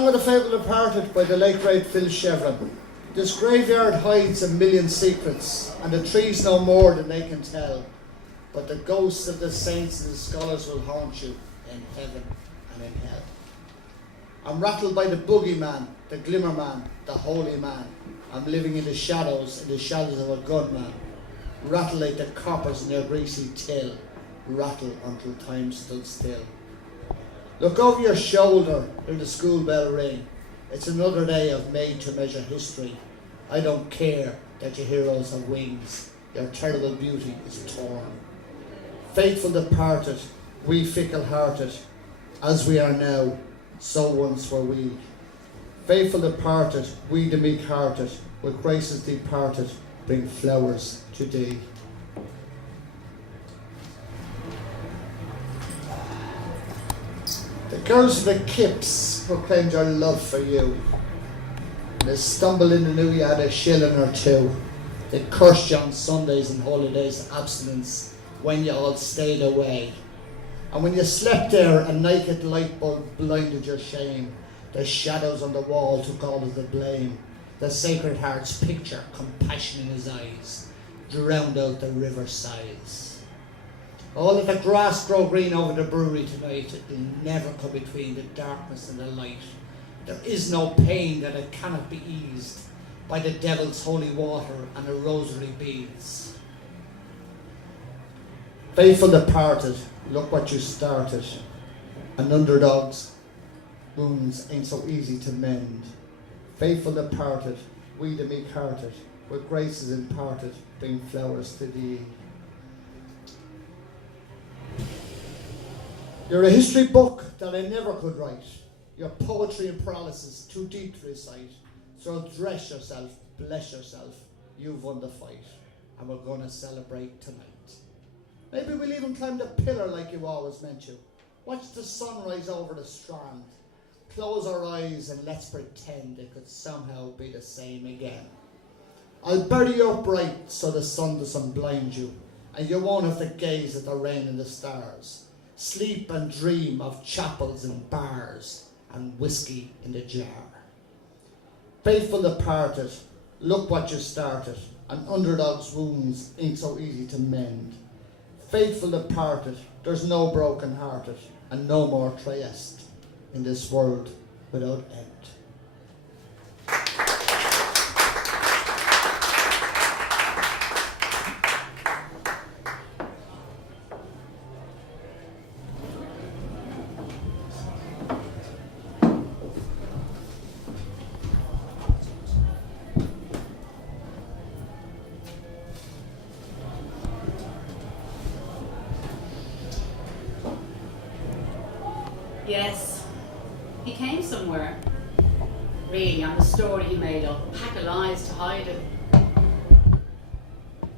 Song of the Fable Departed by the late great Phil Chevron. This graveyard hides a million secrets, and the trees know more than they can tell. But the ghosts of the saints and the scholars will haunt you in heaven and in hell. I'm rattled by the boogeyman, the glimmer man, the holy man. I'm living in the shadows of a gunman. Rattle like the coppers in their greasy till. Rattle until time stood still. Look over your shoulder, hear the school bell ring. It's another day of made to measure history. I don't care that your heroes have wings. Your terrible beauty is torn. Faithful departed, we fickle-hearted, as we are now, so once were we. Faithful departed, we the meek-hearted, with graces departed, bring flowers to thee. The girls of the Kips proclaimed their love for you. They stumbled in and knew you had a shilling or two. They cursed you on Sundays and holidays of abstinence when you all stayed away. And when you slept there, a naked light bulb blinded your shame. The shadows on the wall took all of the blame. The Sacred Heart's picture, compassion in his eyes, drowned out the river sighs. Oh, let the grass grow green over the brewery tonight. It will never come between the darkness and the light. There is no pain that it cannot be eased by the devil's holy water and the rosary beads. Faithful departed, look what you started. An underdog's wounds ain't so easy to mend. Faithful departed, we the meek-hearted, with graces imparted, bring flowers to thee. You're a history book that I never could write. Your poetry and paralysis too deep to recite. So dress yourself, bless yourself, you've won the fight. And we're gonna celebrate tonight. Maybe we'll even climb the pillar like you always meant to. Watch the sun rise over the strand. Close our eyes and let's pretend it could somehow be the same again. I'll bury you upright so the sun doesn't blind you, and you won't have to gaze at the rain and the stars. Sleep and dream of chapels and bars and whiskey in the jar. Faithful departed, look what you started. An underdog's wounds ain't so easy to mend. Faithful departed, there's no broken hearted and no more Trieste in this world without end. Yes, he came somewhere. Really, on the story he made up, pack of lies to hide it.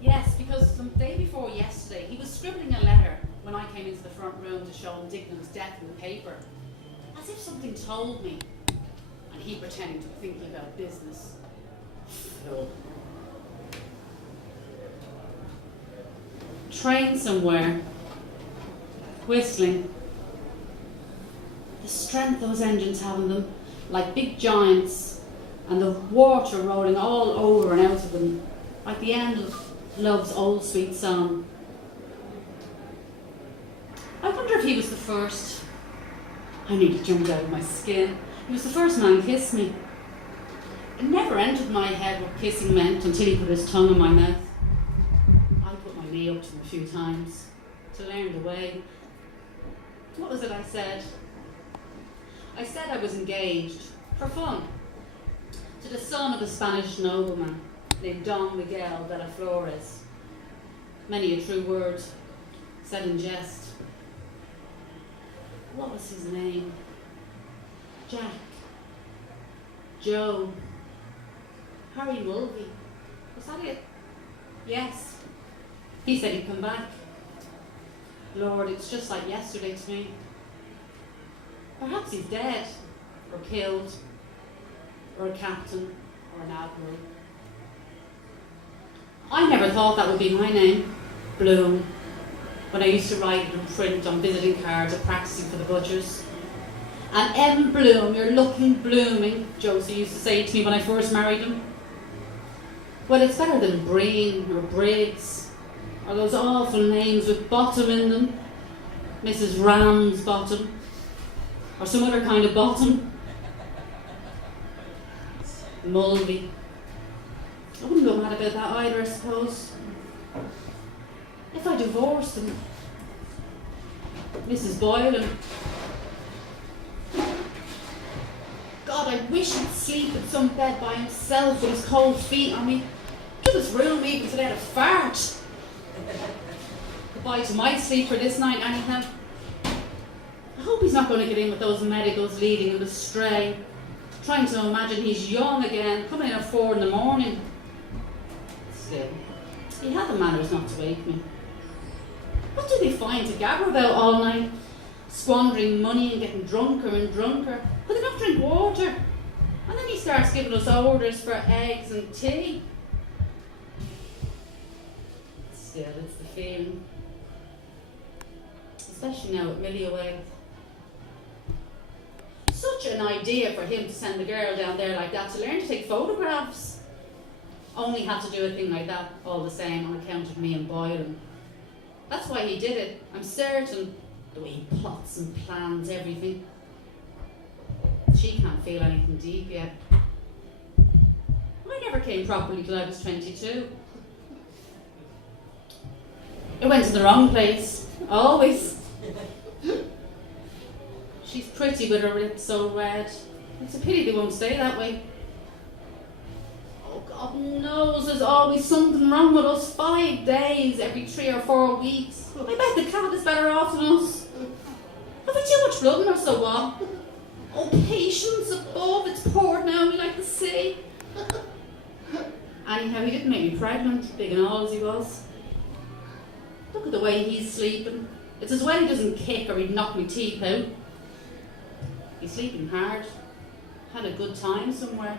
Yes, because the day before yesterday, he was scribbling a letter when I came into the front room to show him Dignam's death in the paper. As if something told me. And he pretending to think about business. Fool. Train somewhere. Whistling. The strength those engines have in them, like big giants, and the water rolling all over and out of them, like the end of love's old sweet song. I wonder if he was the first. I nearly jumped out of my skin. He was the first man to kiss me. It never entered my head what kissing meant until he put his tongue in my mouth. I put my knee up to him a few times to learn the way. What was it I said? I said I was engaged, for fun, to the son of a Spanish nobleman named Don Miguel de la Flores. Many a true word, said in jest. What was his name? Jack. Joe. Harry Mulvey. Was that it? Yes. He said he'd come back. Lord, it's just like yesterday to me. Perhaps he's dead, or killed, or a captain, or an admiral. I never thought that would be my name, Bloom, when I used to write it in print on visiting cards or practicing for the butchers. And Em Bloom, you're looking blooming, Josie used to say to me when I first married him. Well, it's better than Breen or Briggs, or those awful names with bottom in them. Mrs. Ramsbottom, or some other kind of bottom. Mulvey. I wouldn't go mad about that either, I suppose. If I divorced him. Mrs. Boylan. God, I wish he'd sleep in some bed by himself with his cold feet on me. Give his room even to let a fart. Goodbye to my sleep for this night, anyhow. I hope he's not going to get in with those medicals leading him astray. Trying to imagine he's young again, coming in at 4 in the morning. Still, he had the manners not to wake me. What do they find to gabber about all night? Squandering money and getting drunker and drunker. Could they not drink water? And then he starts giving us orders for eggs and tea. Still, it's the feeling. Especially now with Millie away. Such an idea for him to send the girl down there like that to learn to take photographs. Only had to do a thing like that all the same on account of me and Boylan. That's why he did it, I'm certain. The way he plots and plans everything. She can't feel anything deep yet. I never came properly till I was 22. It went to the wrong place, always. She's pretty with her lips so red. It's a pity they won't stay that way. Oh, God knows there's always something wrong with us. 5 days every 3 or 4 weeks. I bet the cat is better off than us. Have we too much blood in her, so what? Oh, patience above, it's poured now, we like the sea. Anyhow, he didn't make me pregnant, big and all as he was. Look at the way he's sleeping. It's as well he doesn't kick or he'd knock my teeth out. He's sleeping hard. Had a good time somewhere.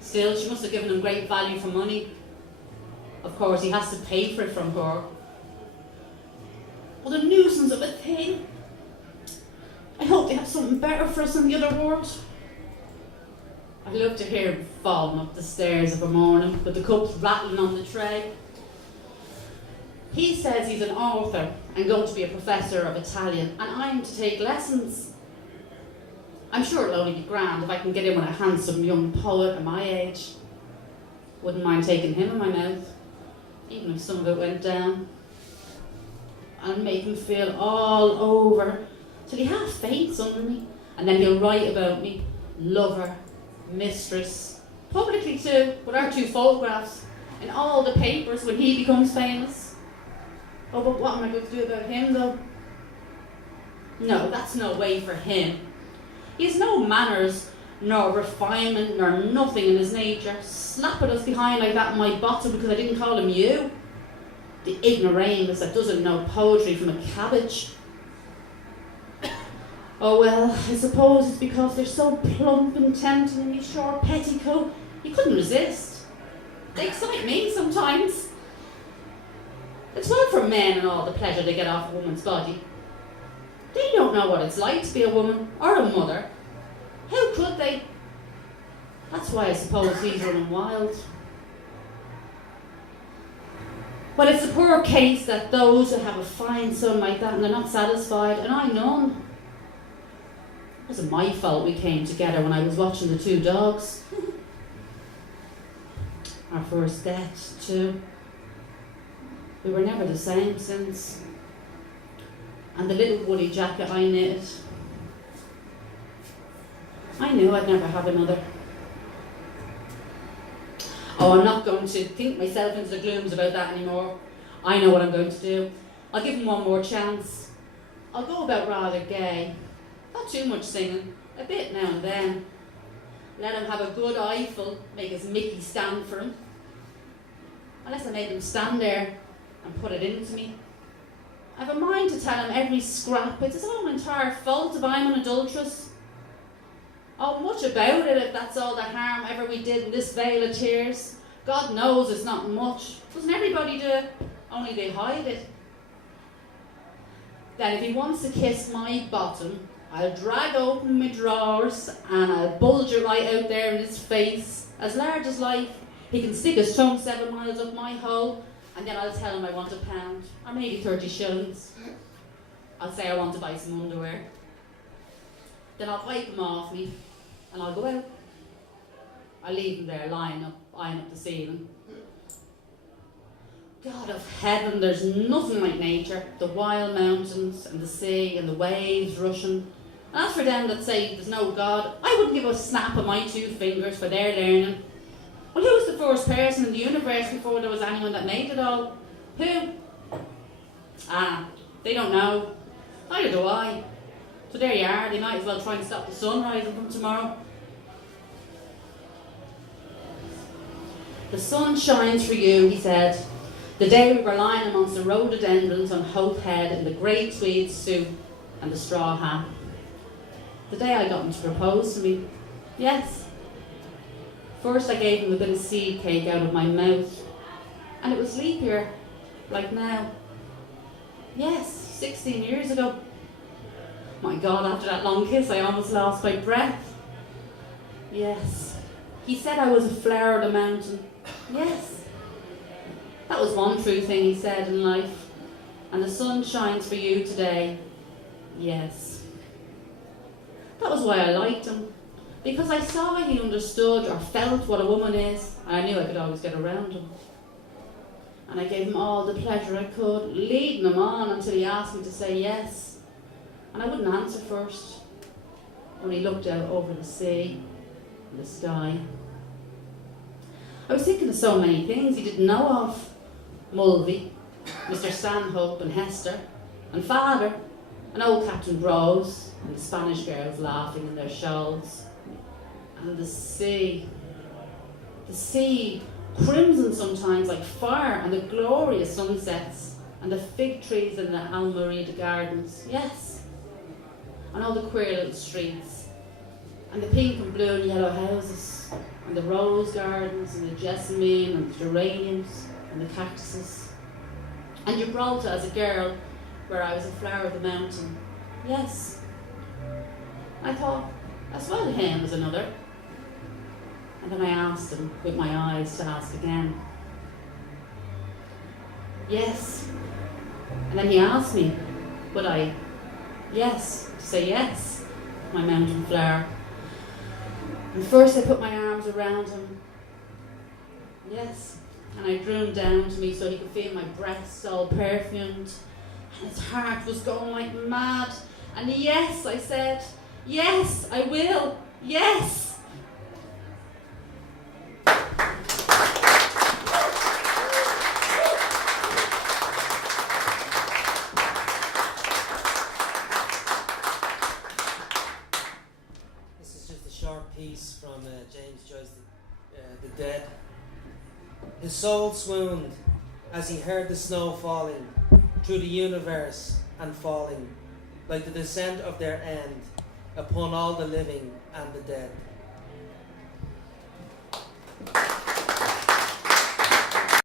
Still, she must have given him great value for money. Of course, he has to pay for it from her. What a nuisance of a thing. I hope they have something better for us in the other world. I love to hear him falling up the stairs of a morning with the cups rattling on the tray. He says he's an author and going to be a professor of Italian, and I'm to take lessons. I'm sure it'll only be grand if I can get in with a handsome young poet at my age. Wouldn't mind taking him in my mouth, even if some of it went down. And make him feel all over till he half faints under me, and then he'll write about me, lover, mistress, publicly too, with our 2 photographs, in all the papers when he becomes famous. Oh, but what am I going to do about him though? No, that's no way for him. He has no manners, nor refinement, nor nothing in his nature. Slapping us behind like that in my bottom because I didn't call him you. The ignoramus that doesn't know poetry from a cabbage. Oh well, I suppose it's because they're so plump and tempting in his short petticoat. You couldn't resist. They excite me sometimes. It's well for men and all the pleasure they get off a woman's body. They don't know what it's like to be a woman or a mother. How could they? That's why I suppose he's running wild. Well, it's a poor case that those who have a fine son like that and they're not satisfied, and I none. It wasn't my fault we came together when I was watching the 2 dogs. Our first death, too. We were never the same since. And the little woolly jacket I knitted, I knew I'd never have another. Oh, I'm not going to think myself into the glooms about that anymore. I know what I'm going to do. I'll give him one more chance. I'll go about rather gay. Not too much singing, a bit now and then. Let him have a good eyeful, make his Mickey stand for him. Unless I made him stand there and put it into me. I've a mind to tell him every scrap. It's his own entire fault if I'm an adulteress. Oh, much about it if that's all the harm ever we did in this vale of tears. God knows it's not much. Doesn't everybody do it? Only they hide it. Then if he wants to kiss my bottom, I'll drag open my drawers and I'll bulge it right out there in his face, as large as life. He can stick his tongue 7 miles up my hole, and then I'll tell him I want £1, or maybe 30 shillings. I'll say I want to buy some underwear. Then I'll wipe them off me, and I'll go out. I'll leave him there lying up, eyeing up the ceiling. God of heaven, there's nothing like nature. The wild mountains and the sea and the waves rushing. And as for them that say there's no God, I wouldn't give a snap of my 2 fingers for their learning. Well, who was the first person in the universe before there was anyone that made it all? Who? They don't know. Neither do I. So there you are, they might as well try and stop the sun rising from tomorrow. The sun shines for you, he said, the day we were lying amongst the rhododendrons on Hope Head in the grey tweed suit and the straw hat. The day I got him to propose to me. Yes. First I gave him a bit of seed cake out of my mouth. And it was leap year, like now. Yes, 16 years ago. My God, after that long kiss I almost lost my breath. Yes. He said I was a flower of the mountain. Yes. That was one true thing he said in life. And the sun shines for you today. Yes. That was why I liked him. Because I saw he understood or felt what a woman is, and I knew I could always get around him. And I gave him all the pleasure I could, leading him on until he asked me to say yes. And I wouldn't answer first, when he looked out over the sea and the sky. I was thinking of so many things he didn't know of. Mulvey, Mr. Stanhope and Hester, and Father, and old Captain Rose, and the Spanish girls laughing in their shawls. And the sea, crimson sometimes like fire, and the glorious sunsets, and the fig trees in the Almerida gardens, yes. And all the queer little streets, and the pink and blue and yellow houses, and the rose gardens, and the jessamine, and the geraniums, and the cactuses. And Gibraltar as a girl, where I was a flower of the mountain, yes. I thought, as well him as another. And then I asked him, with my eyes, to ask again. Yes. And then he asked me, would I, yes, to say yes, my mountain flower. And first I put my arms around him. Yes. And I drew him down to me so he could feel my breasts all perfumed. And his heart was going like mad. And yes, I said, yes, I will, yes. Piece from James Joyce's The Dead. His soul swooned as he heard the snow falling through the universe and falling like the descent of their end upon all the living and the dead.